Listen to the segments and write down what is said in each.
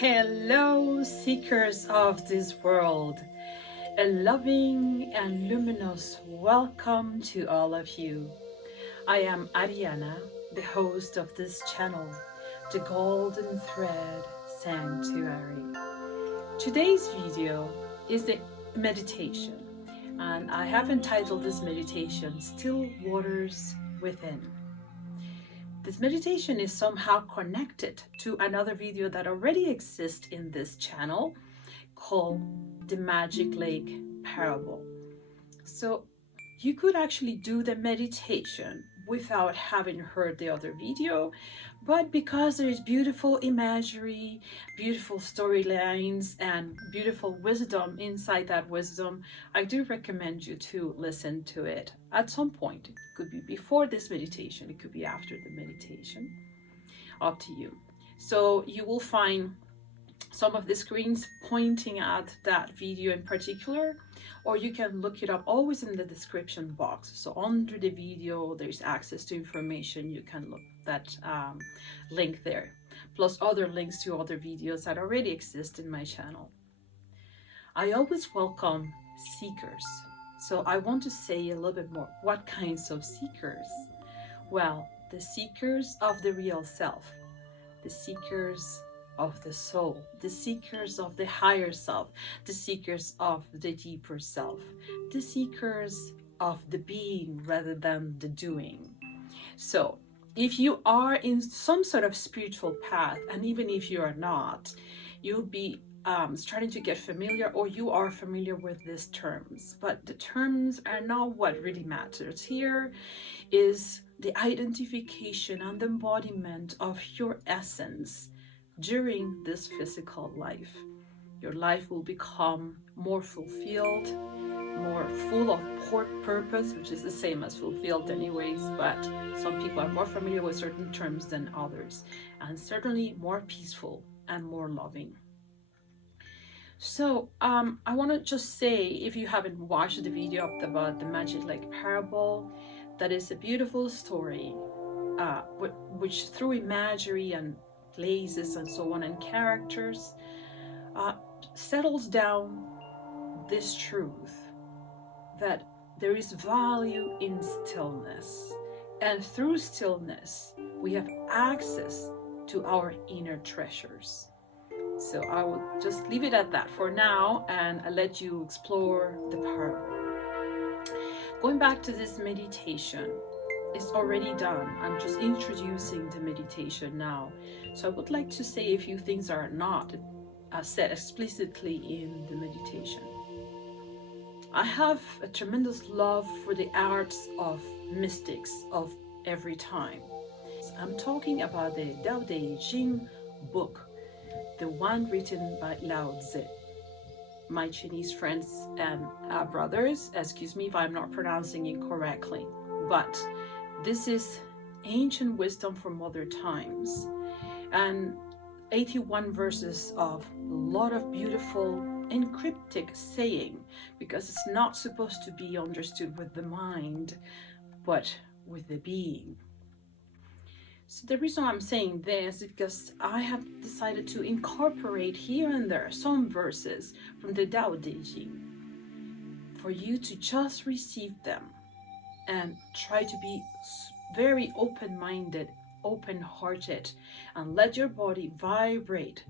Hello, seekers of this world. A loving and luminous welcome to all of you. I am Ariana, the host of this channel, the Golden Thread Sanctuary. Today's video is a meditation, and I have entitled this meditation Still Waters Within. This meditation is somehow connected to another video that already exists in this channel called the Magic Lake Parable. So you could actually do the meditation without having heard the other video, but because there is beautiful imagery, beautiful storylines, and beautiful wisdom inside that wisdom, I do recommend you to listen to it at some point. It could be before this meditation, it could be after the meditation, up to you. So you will find some of the screens pointing at that video in particular, or you can look it up always in the description box. So under the video there's access to information. You can look that link there, plus other links to other videos that already exist in my channel. I always welcome seekers, so I want to say a little bit more. What kinds of seekers? Well, the seekers of the real self, the seekers of the soul, the seekers of the higher self, the seekers of the deeper self, the seekers of the being rather than the doing. So if you are in some sort of spiritual path, and even if you are not, you'll be starting to get familiar, or you are familiar with these terms, but the terms are not what really matters. Here is the identification and the embodiment of your essence during this physical life. Your life will become more fulfilled, more full of purpose, which is the same as fulfilled anyways, but some people are more familiar with certain terms than others, and certainly more peaceful and more loving. So I want to just say, if you haven't watched the video about the Magic Lake Parable, that is a beautiful story which through imagery and places and so on and characters settles down this truth that there is value in stillness, and through stillness we have access to our inner treasures. So I will just leave it at that for now, and I'll let you explore the parable. Going back to this meditation, it's already done. I'm just introducing the meditation now. So I would like to say a few things that are not said explicitly in the meditation. I have a tremendous love for the arts of mystics of every time. I'm talking about the Tao Te Ching book, the one written by Lao Tzu. My Chinese friends and brothers, excuse me if I'm not pronouncing it correctly, but this is ancient wisdom from other times, and 81 verses of a lot of beautiful and cryptic saying, because it's not supposed to be understood with the mind, but with the being. So the reason I'm saying this is because I have decided to incorporate here and there some verses from the Tao Te Ching for you to just receive them and try to be very open-minded, open-hearted, and let your body vibrate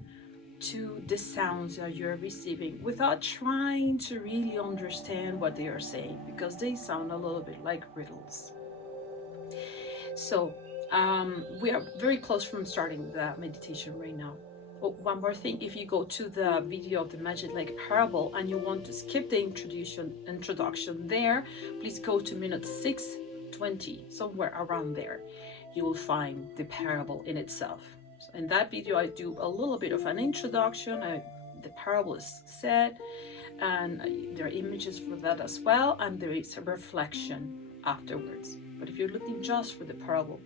to the sounds that you're receiving without trying to really understand what they are saying, because they sound a little bit like riddles. So we are very close from starting the meditation right now. Oh, one more thing, if you go to the video of the Magic Lake Parable and you want to skip the introduction there, please go to minute 6:20, somewhere around there. You will find the parable in itself. So in that video I do a little bit of an introduction. The parable is said, and there are images for that as well, and there is a reflection afterwards. But if you're looking just for the parable,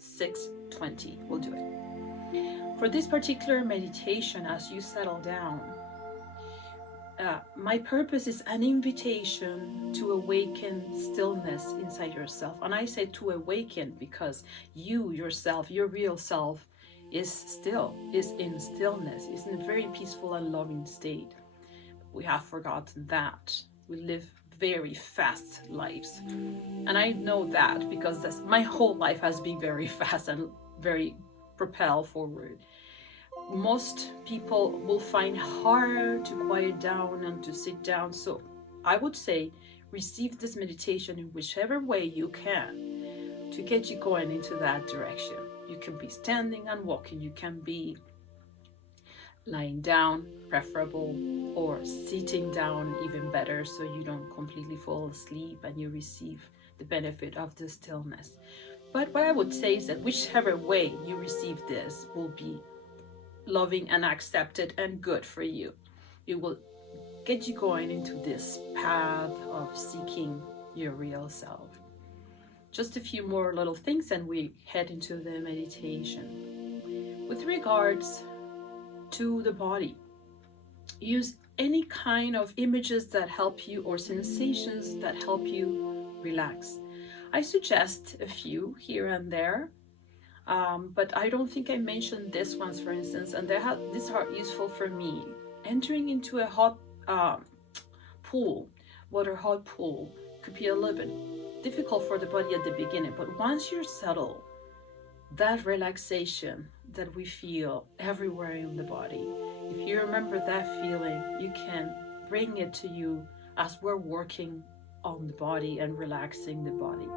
6:20 will do it. For this particular meditation, as you settle down, my purpose is an invitation to awaken stillness inside yourself. And I say to awaken because you yourself, your real self, is still, is in stillness, is in a very peaceful and loving state. We have forgotten that. We live very fast lives. And I know that because my whole life has been very fast and very propel forward. Most people will find hard to quiet down and to sit down. So I would say receive this meditation in whichever way you can to get you going into that direction. You can be standing and walking, you can be lying down, preferable, or sitting down, even better, so you don't completely fall asleep and you receive the benefit of the stillness. But what I would say is that whichever way you receive this will be loving and accepted and good for you. It will get you going into this path of seeking your real self. Just a few more little things and we head into the meditation. With regards to the body, use any kind of images that help you or sensations that help you relax. I suggest a few here and there, but I don't think I mentioned this ones, for instance, and these are useful for me. Entering into a hot pool, hot pool, could be a little bit difficult for the body at the beginning, but once you're settled, that relaxation that we feel everywhere in the body, if you remember that feeling, you can bring it to you as we're working on the body and relaxing the body.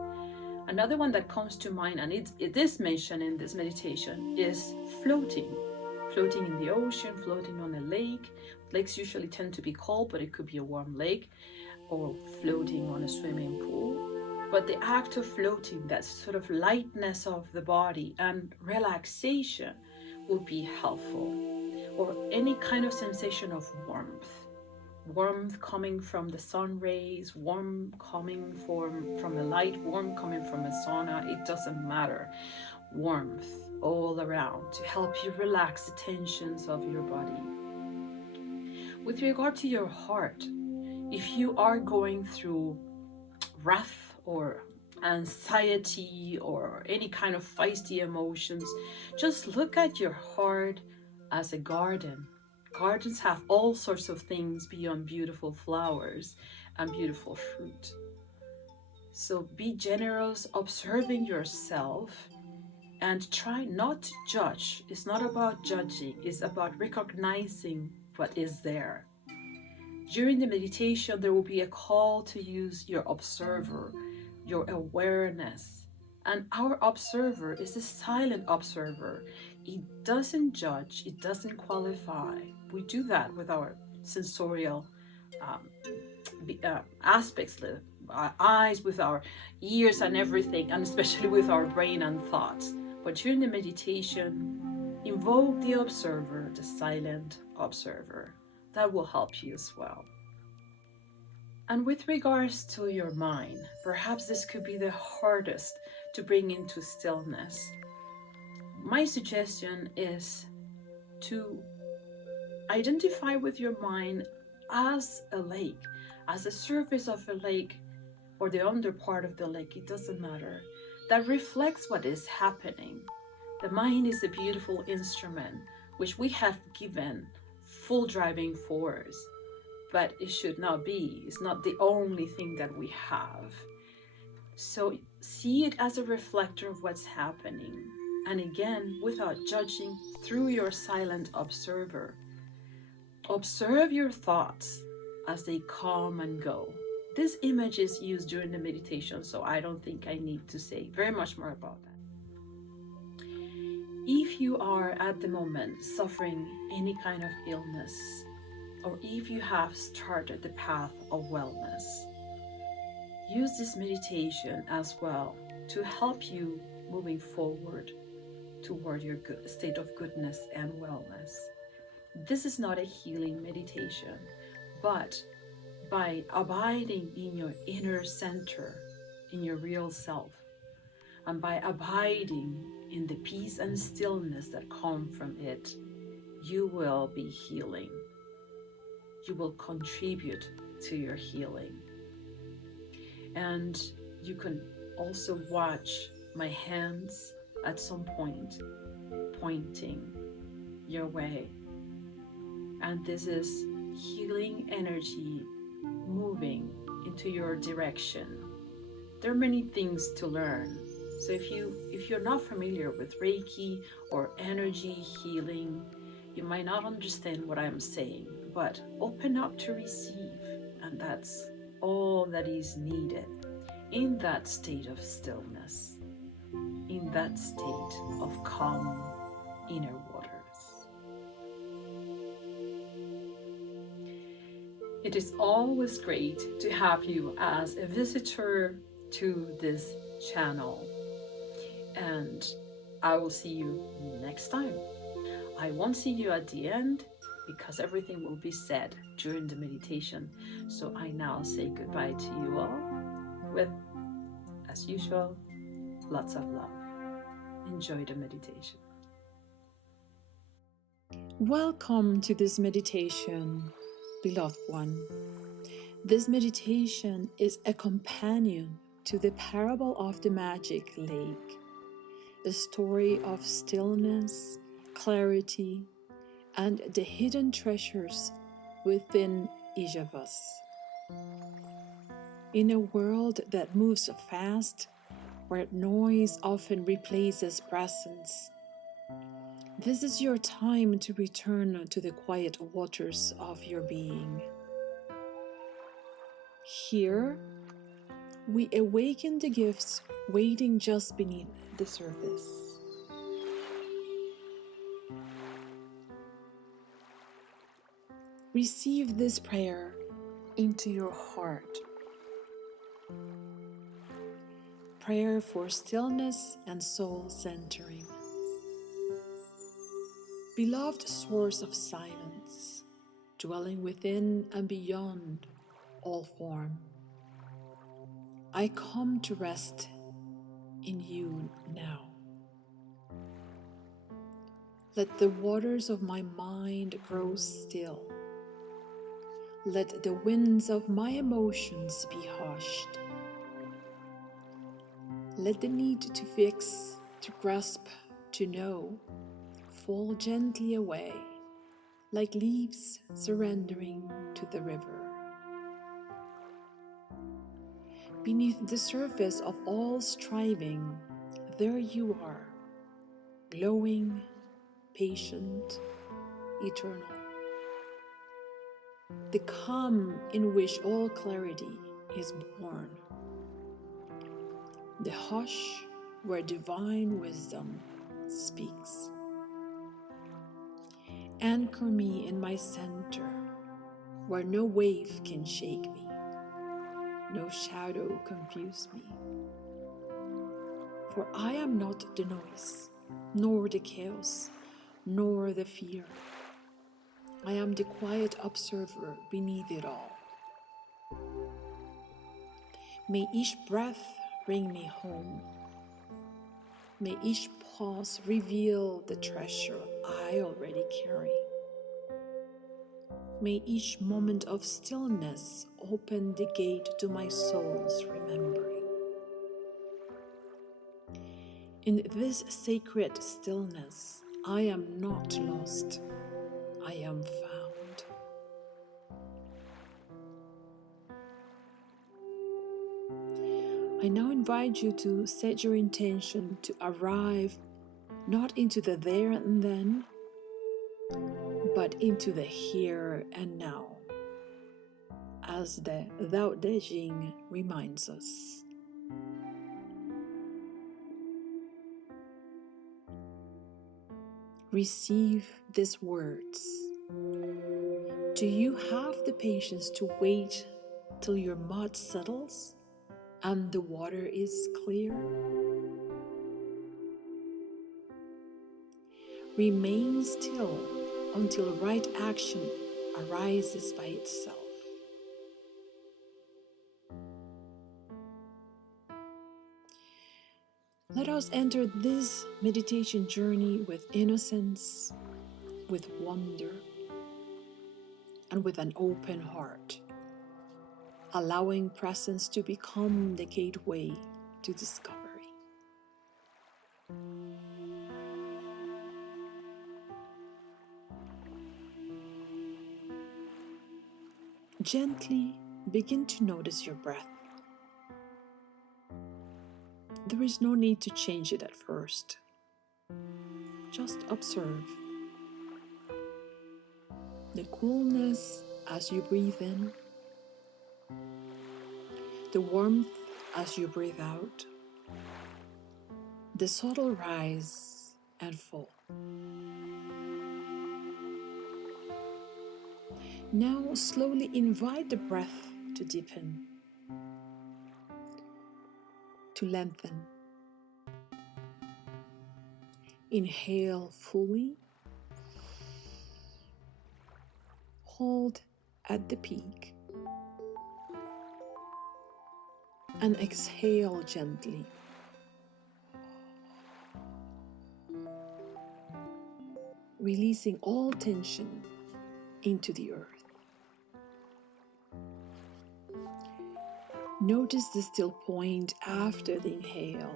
Another one that comes to mind, and it is mentioned in this meditation, is floating. Floating in the ocean, floating on a lake. Lakes usually tend to be cold, but it could be a warm lake, or floating on a swimming pool. But the act of floating, that sort of lightness of the body and relaxation will be helpful. Or any kind of sensation of warmth coming from the sun rays, warmth coming from the light, warmth coming from a sauna, it doesn't matter. Warmth all around to help you relax the tensions of your body. With regard to your heart, if you are going through wrath or anxiety or any kind of feisty emotions, just look at your heart as a garden. Gardens have all sorts of things beyond beautiful flowers and beautiful fruit. So be generous, observing yourself, and try not to judge. It's not about judging, it's about recognizing what is there. During the meditation, there will be a call to use your observer, your awareness. And our observer is a silent observer. It doesn't judge, it doesn't qualify. We do that with our sensorial aspects, our eyes, with our ears and everything, and especially with our brain and thoughts. But during the meditation, invoke the observer, the silent observer. That will help you as well. And with regards to your mind, perhaps this could be the hardest to bring into stillness. My suggestion is to identify with your mind as a lake, as the surface of a lake or the under part of the lake, it doesn't matter, that reflects what is happening. The mind is a beautiful instrument which we have given full driving force, but it should not be. It's not the only thing that we have. So see it as a reflector of what's happening. And again, without judging, through your silent observer. Observe your thoughts as they come and go. This image is used during the meditation, so I don't think I need to say very much more about that. If you are at the moment suffering any kind of illness, or if you have started the path of wellness, use this meditation as well to help you moving forward toward your good state of goodness and wellness. This is not a healing meditation, but by abiding in your inner center, in your real self, and by abiding in the peace and stillness that come from it, you will be healing. You will contribute to your healing. And you can also watch my hands at some point pointing your way. And this is healing energy moving into your direction. There are many things to learn. So if you're not familiar with Reiki or energy healing, you might not understand what I'm saying, but open up to receive, and that's all that is needed in that state of stillness, in that state of calm inner waters. It is always great to have you as a visitor to this channel, and I will see you next time. I won't see you at the end because everything will be said during the meditation. So I now say goodbye to you all with, as usual, lots of love. Enjoy the meditation. Welcome to this meditation, beloved one. This meditation is a companion to the parable of the magic lake, a story of stillness, clarity, and the hidden treasures within each of us. In a world that moves fast, where noise often replaces presence, this is your time to return to the quiet waters of your being. Here, we awaken the gifts waiting just beneath the surface. Receive this prayer into your heart. Prayer for stillness and soul centering. Beloved source of silence, dwelling within and beyond all form, I come to rest in you now. Let the waters of my mind grow still. Let the winds of my emotions be hushed. Let the need to fix, to grasp, to know, fall gently away, like leaves surrendering to the river. Beneath the surface of all striving, there you are, glowing, patient, eternal. The calm in which all clarity is born. The hush where divine wisdom speaks. Anchor me in my center, where no wave can shake me, no shadow confuse me. For I am not the noise, nor the chaos, nor the fear. I am the quiet observer beneath it all. May each breath bring me home. May each pause reveal the treasure I already carry. May each moment of stillness open the gate to my soul's remembering. In this sacred stillness, I am not lost, I am found. I now invite you to set your intention to arrive not into the there and then, but into the here and now, as the Tao Te Ching reminds us. Receive these words. Do you have the patience to wait till your mud settles and the water is clear? Remain still until right action arises by itself. Let us enter this meditation journey with innocence, with wonder, and with an open heart, allowing presence to become the gateway to discovery. Gently begin to notice your breath. There is no need to change it at first. Just observe the coolness as you breathe in, the warmth as you breathe out, the subtle rise and fall. Now slowly invite the breath to deepen, to lengthen. Inhale fully, hold at the peak, and exhale gently. Releasing all tension into the earth. Notice the still point after the inhale.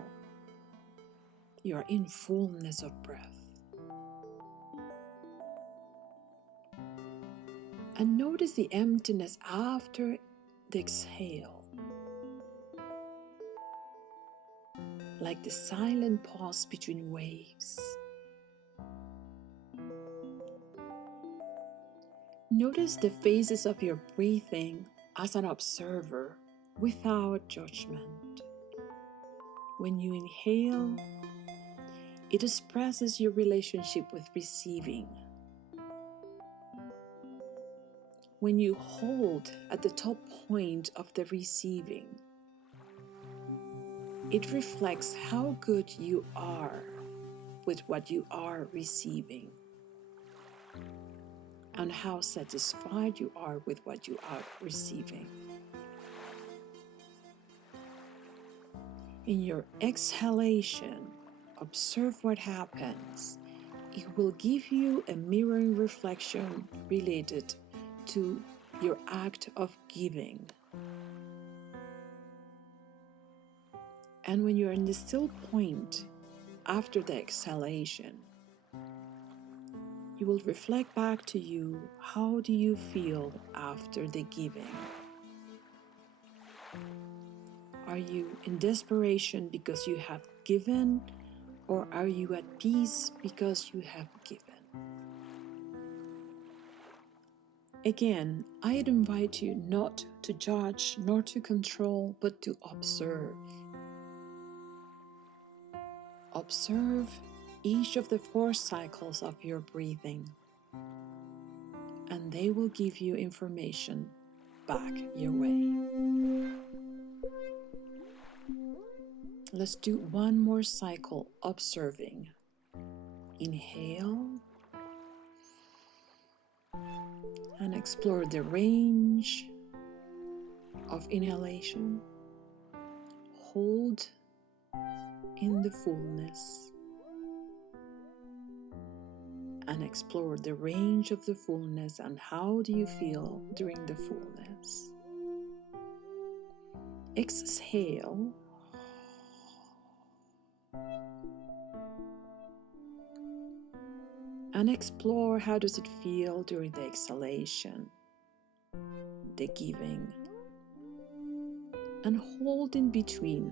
You are in fullness of breath. And notice the emptiness after the exhale, like the silent pause between waves. Notice the phases of your breathing as an observer without judgment. When you inhale, it expresses your relationship with receiving. When you hold at the top point of the receiving, it reflects how good you are with what you are receiving, and how satisfied you are with what you are receiving. In your exhalation, observe what happens. It will give you a mirroring reflection related to your act of giving. And when you're in the still point after the exhalation, you will reflect back to you, how do you feel after the giving? Are you in desperation because you have given, or are you at peace because you have given? Again, I'd invite you not to judge nor to control, but to observe. Observe each of the 4 cycles of your breathing, and they will give you information back your way. Let's do one more cycle, observing. Inhale and explore the range of inhalation. Hold in the fullness and explore the range of the fullness, and how do you feel during the fullness. Exhale and explore how does it feel during the exhalation, the giving, and hold in between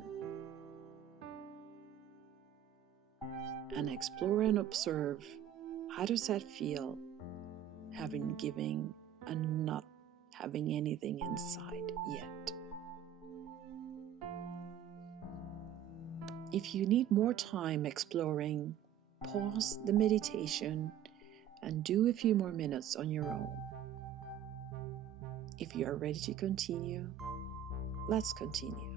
and explore and observe, how does that feel, having giving and not having anything inside yet. If you need more time exploring, pause the meditation and do a few more minutes on your own. If you are ready to continue, let's continue.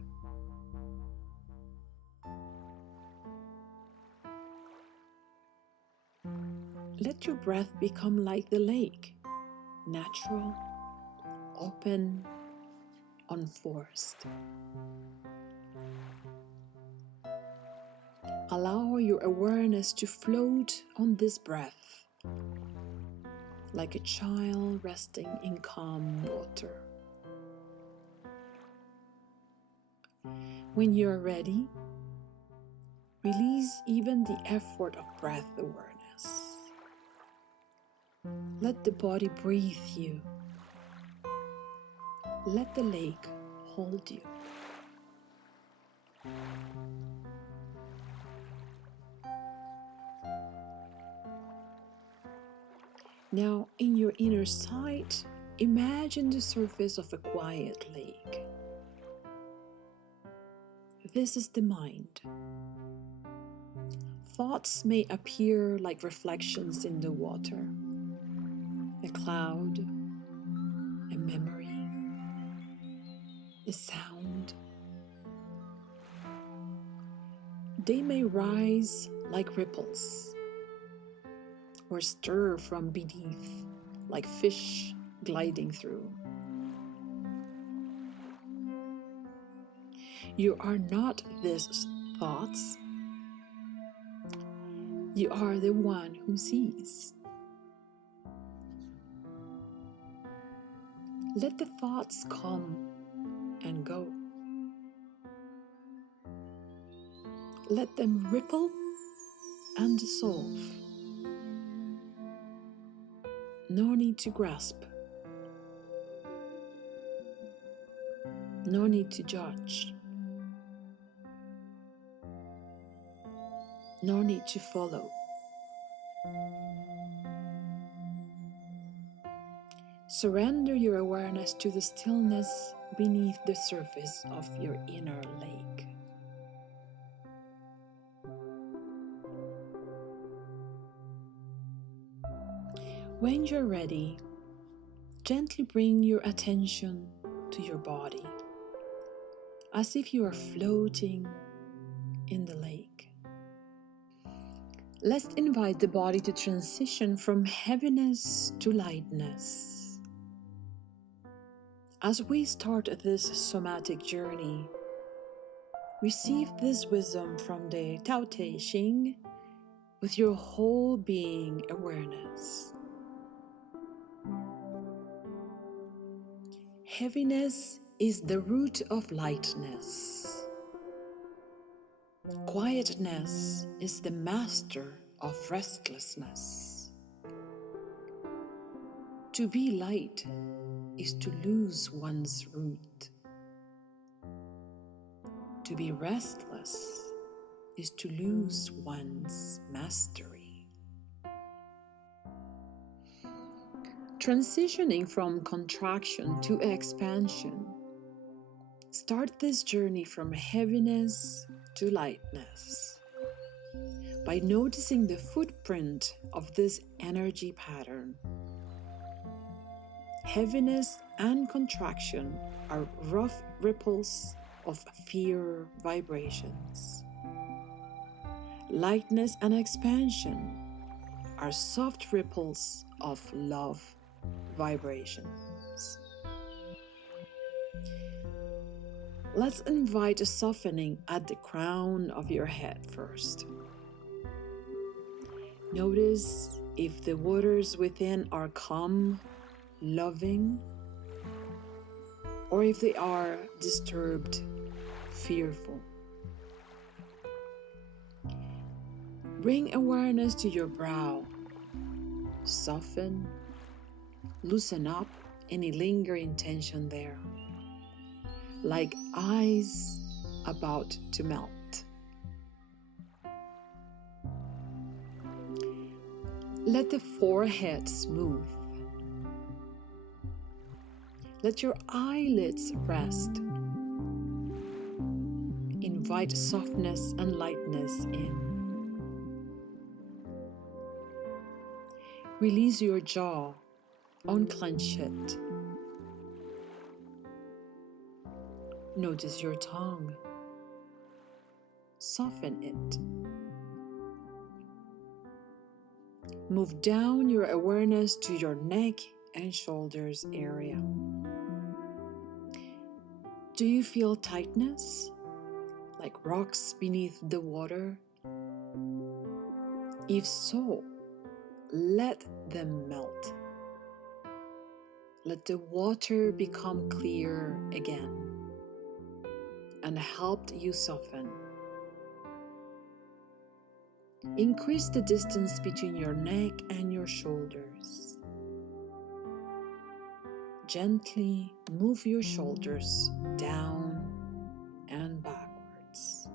Let your breath become like the lake, natural, open, unforced. Allow your awareness to float on this breath, like a child resting in calm water. When you're ready, release even the effort of breath awareness. Let the body breathe you. Let the lake hold you. Now, in your inner sight, imagine the surface of a quiet lake. This is the mind. Thoughts may appear like reflections in the water, a cloud, a memory, a sound. They may rise like ripples or stir from beneath like fish gliding through. You are not these thoughts. You are the one who sees. Let the thoughts come and go. Let them ripple and dissolve. No need to grasp. No need to judge. No need to follow. Surrender your awareness to the stillness beneath the surface of your inner lake. When you're ready, gently bring your attention to your body, as if you are floating in the lake. Let's invite the body to transition from heaviness to lightness. As we start this somatic journey, receive this wisdom from the Tao Te Ching with your whole being awareness. Heaviness is the root of lightness. Quietness is the master of restlessness. To be light is to lose one's root. To be restless is to lose one's mastery. Transitioning from contraction to expansion, start this journey from heaviness to lightness by noticing the footprint of this energy pattern. Heaviness and contraction are rough ripples of fear vibrations. Lightness and expansion are soft ripples of love vibrations. Let's invite a softening at the crown of your head first. Notice if the waters within are calm, loving, or if they are disturbed, fearful. Bring awareness to your brow. Soften, loosen up any lingering tension there, like ice about to melt. Let the forehead smooth. Let your eyelids rest. Invite softness and lightness in. Release your jaw, unclench it. Notice your tongue. Soften it. Move down your awareness to your neck and shoulders area. Do you feel tightness, like rocks beneath the water? If so, let them melt. Let the water become clear again and help you soften. Increase the distance between your neck and your shoulders. gently move your shoulders down and backwards.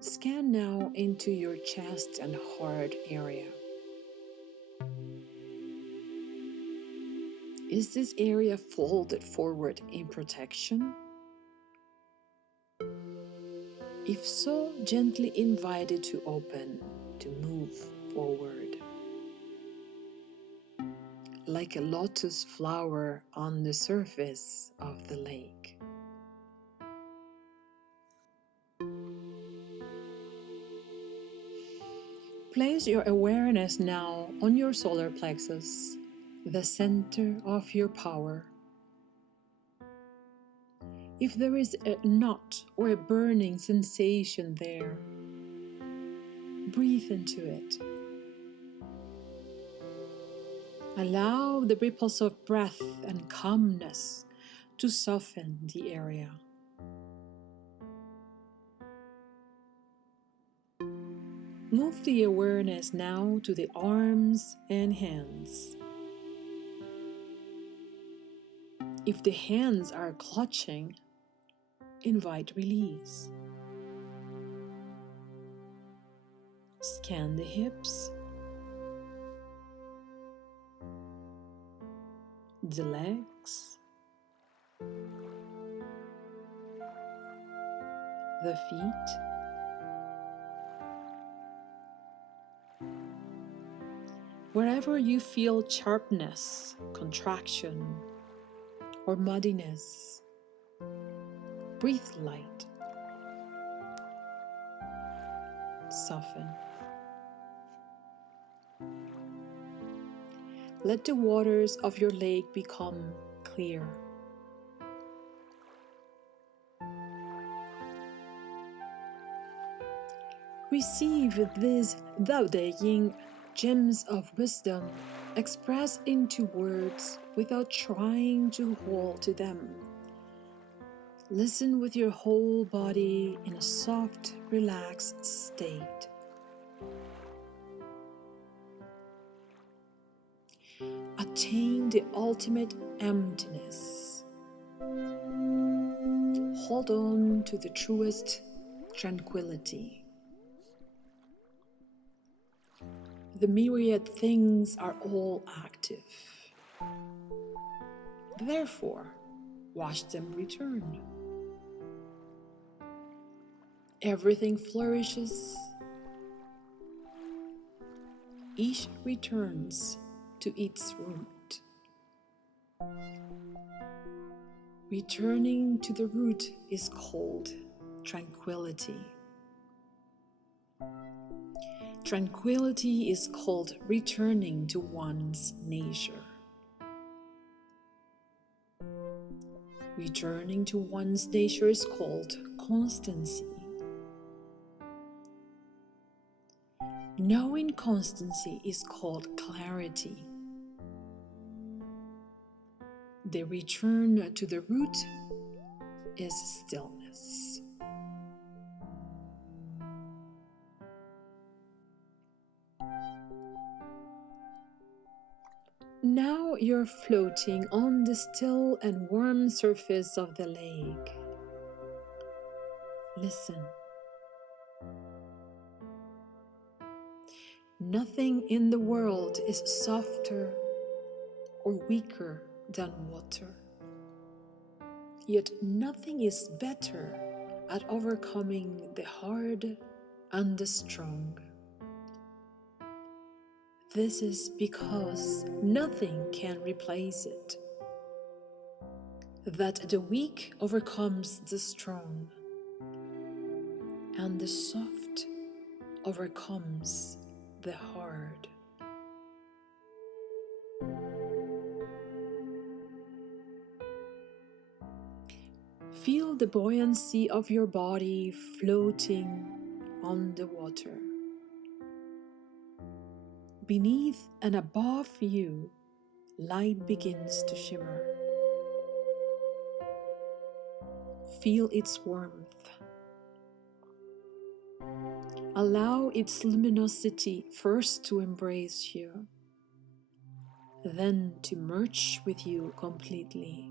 Scan now into your chest and heart area. Is this area folded forward in protection? If so, gently invite it to open, to move forward. Like a lotus flower on the surface of the lake. Place your awareness now on your solar plexus, the center of your power. If there is a knot or a burning sensation there, breathe into it. Allow the ripples of breath and calmness to soften the area. Move the awareness now to the arms and hands. If the hands are clutching, invite release. Scan the hips, the legs, the feet, wherever you feel sharpness, contraction, or muddiness, breathe light. Soften. Let the waters of your lake become clear. Receive these Tao Te Ching gems of wisdom expressed into words without trying to hold to them. Listen with your whole body in a soft, relaxed state. Attain the ultimate emptiness. Hold on to the truest tranquility. The myriad things are all active. Therefore, watch them return. Everything flourishes. Each returns to its root. Returning to the root is called tranquility. Tranquility is called returning to one's nature. Returning to one's nature is called constancy. Knowing constancy is called clarity. The return to the root is stillness. Now you're floating on the still and warm surface of the lake. Listen. Nothing in the world is softer or weaker than water. Yet nothing is better at overcoming the hard and the strong. This is because nothing can replace it. That the weak overcomes the strong, and the soft overcomes the hard. Feel the buoyancy of your body floating on the water. Beneath and above you, light begins to shimmer. Feel its warmth. Allow its luminosity first to embrace you, then to merge with you completely.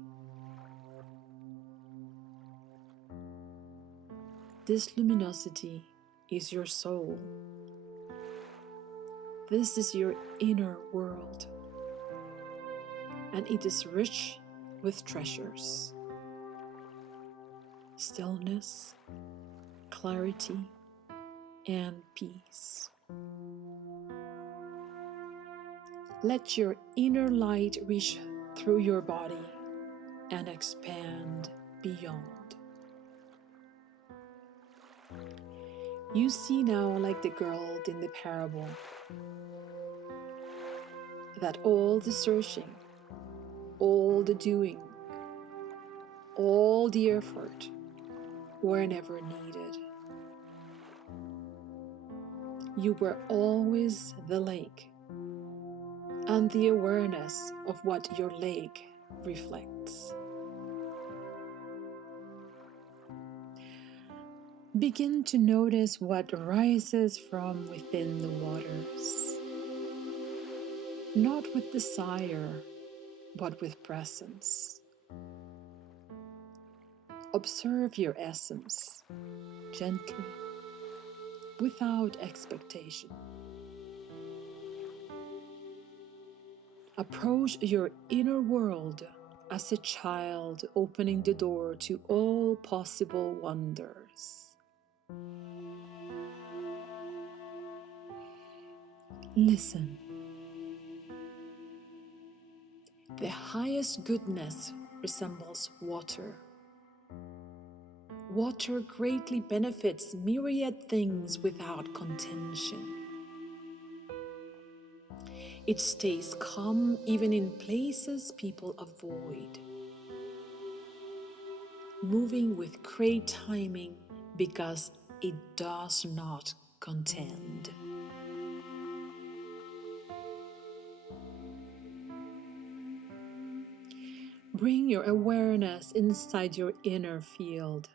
This luminosity is your soul. This is your inner world, and it is rich with treasures: stillness, clarity, and peace. Let your inner light reach through your body and expand beyond. You see now, like the girl in the parable, that all the searching, all the doing, all the effort were never needed. You were always the lake, and the awareness of what your lake reflects. Begin to notice what rises from within the waters, not with desire, but with presence. Observe your essence gently, without expectation. Approach your inner world as a child opening the door to all possible wonders. Listen. The highest goodness resembles water. Water greatly benefits myriad things without contention. It stays calm even in places people avoid, moving with great timing because it does not contend. Bring your awareness inside your inner field.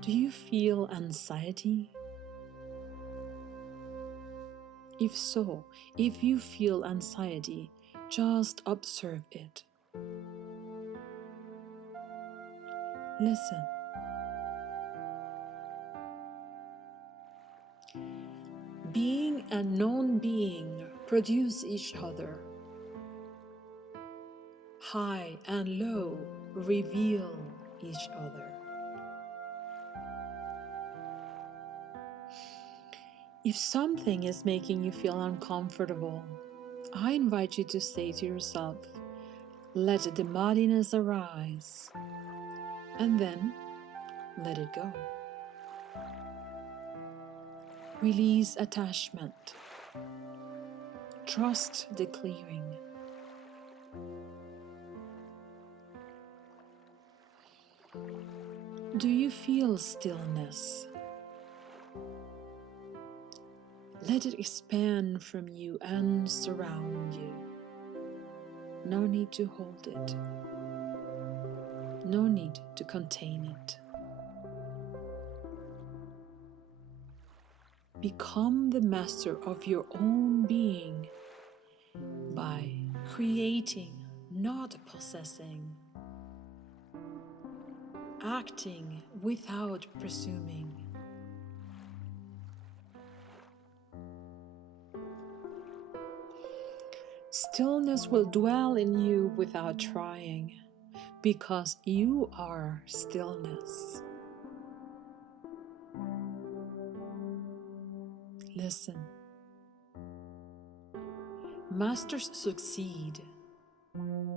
Do you feel anxiety? If so, if you feel anxiety, just observe it. Listen. Being and non-being produce each other. High and low reveal each other. If something is making you feel uncomfortable, I invite you to say to yourself, let the muddiness arise, and then let it go. Release attachment. Trust the clearing. Do you feel stillness? Let it expand from you and surround you. No need to hold it. No need to contain it. Become the master of your own being by creating, not possessing, acting without presuming. Stillness will dwell in you without trying, because you are stillness. Listen. Masters succeed,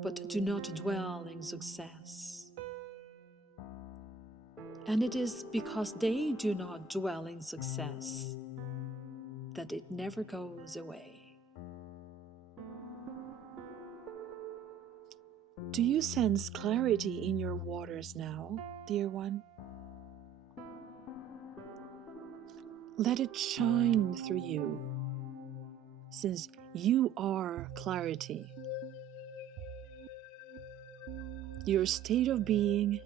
but do not dwell in success. And it is because they do not dwell in success that it never goes away. Do you sense clarity in your waters now, dear one? Let it shine through you, since you are clarity. Your state of being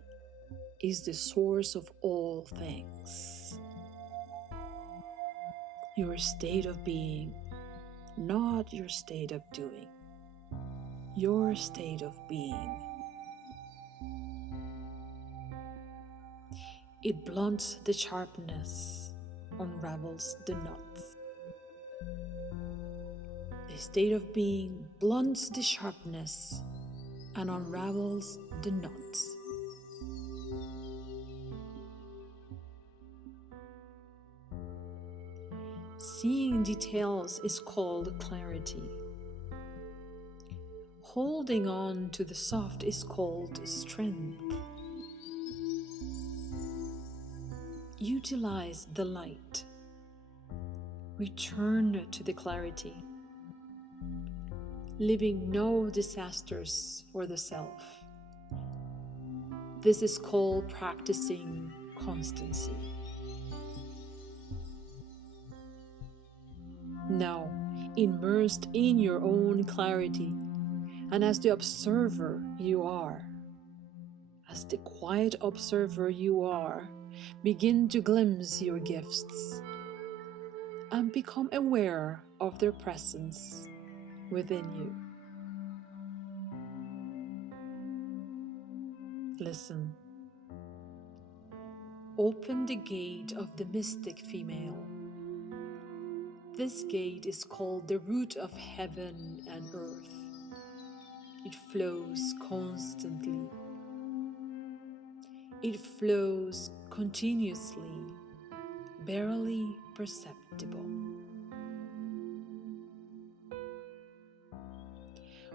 is the source of all things. Your state of being, not your state of doing. Your state of being. It blunts the sharpness, unravels the knots. The state of being blunts the sharpness and unravels the knots. Seeing details is called clarity. Holding on to the soft is called strength. Utilize the light. Return to the clarity. Leaving no disasters for the self. This is called practicing constancy. Now, immersed in your own clarity, and as the observer you are, as the quiet observer you are, begin to glimpse your gifts and become aware of their presence within you. Listen. Open the gate of the mystic female. This gate is called the root of heaven and earth. It flows constantly. It flows continuously, barely perceptible.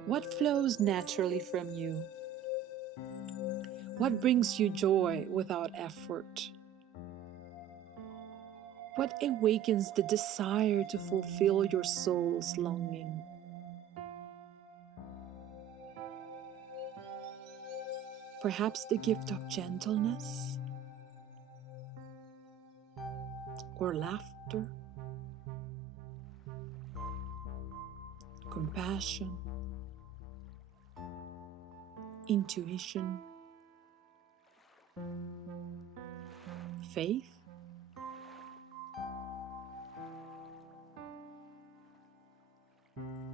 What flows naturally from you? What brings you joy without effort? What awakens the desire to fulfill your soul's longing? Perhaps the gift of gentleness or laughter, compassion, intuition, faith,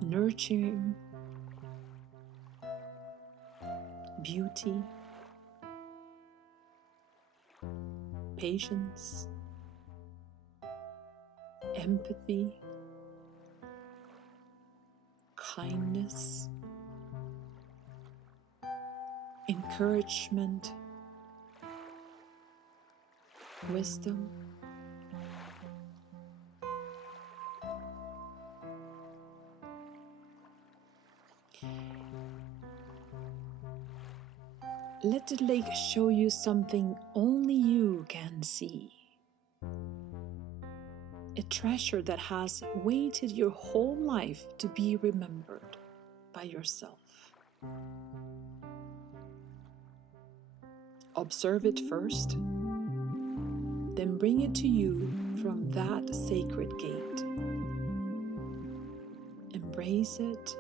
nurturing, beauty, patience, empathy, kindness, encouragement, wisdom, let the lake show you something only you can see. A treasure that has waited your whole life to be remembered by yourself. Observe it first, then bring it to you from that sacred gate. Embrace it,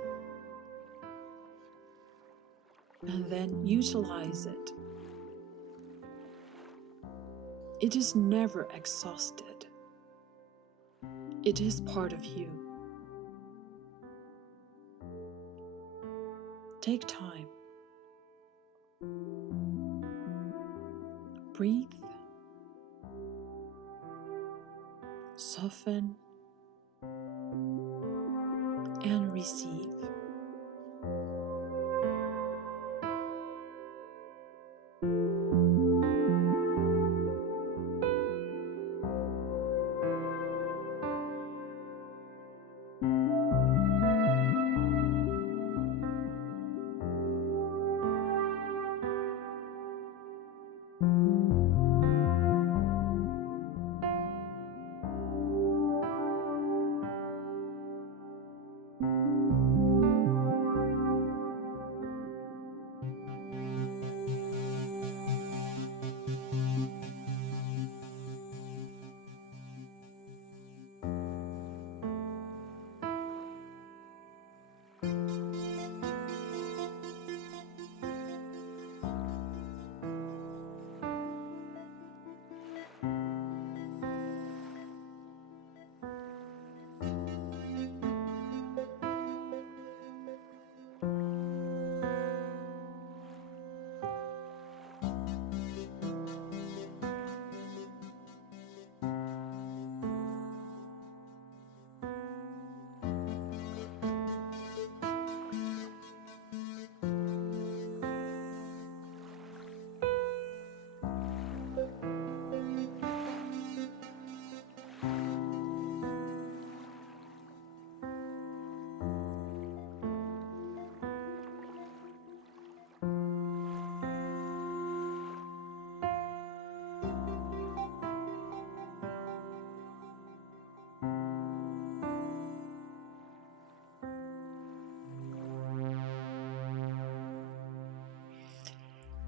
and then utilize it. It is never exhausted. It is part of you. Take time. Breathe. Soften and receive.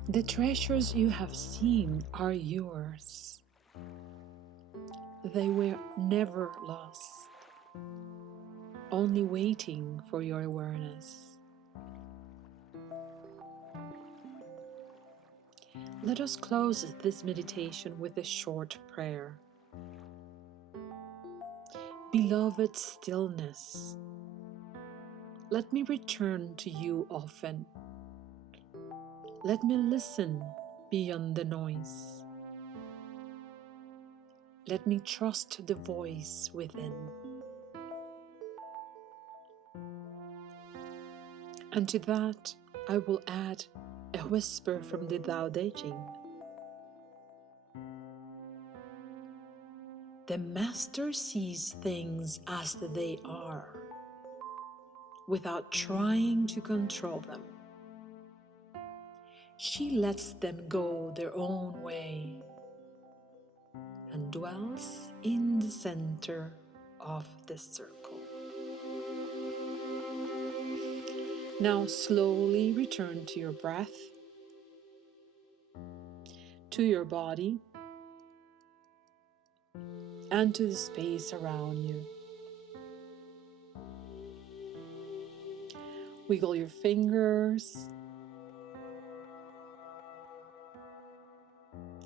The treasures you have seen are yours. They were never lost, only waiting for your awareness. Let us close this meditation with a short prayer. Beloved stillness, let me return to you often. Let me listen beyond the noise. Let me trust the voice within. And to that, I will add a whisper from the Tao Te Ching. The Master sees things as they are, without trying to control them. She lets them go their own way and dwells in the center of the circle. Now slowly return to your breath, to your body, and to the space around you. Wiggle your fingers.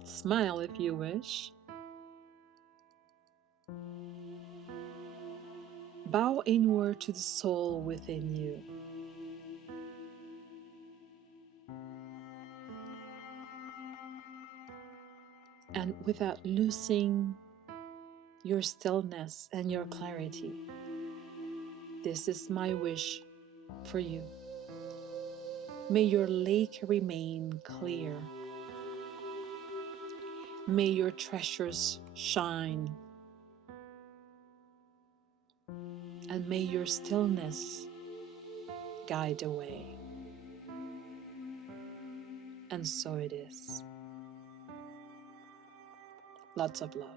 Smile if you wish. Bow inward to the soul within you. And without losing your stillness and your clarity, this is my wish for you. May your lake remain clear. May your treasures shine. And may your stillness guide the way. And so it is. Lots of love.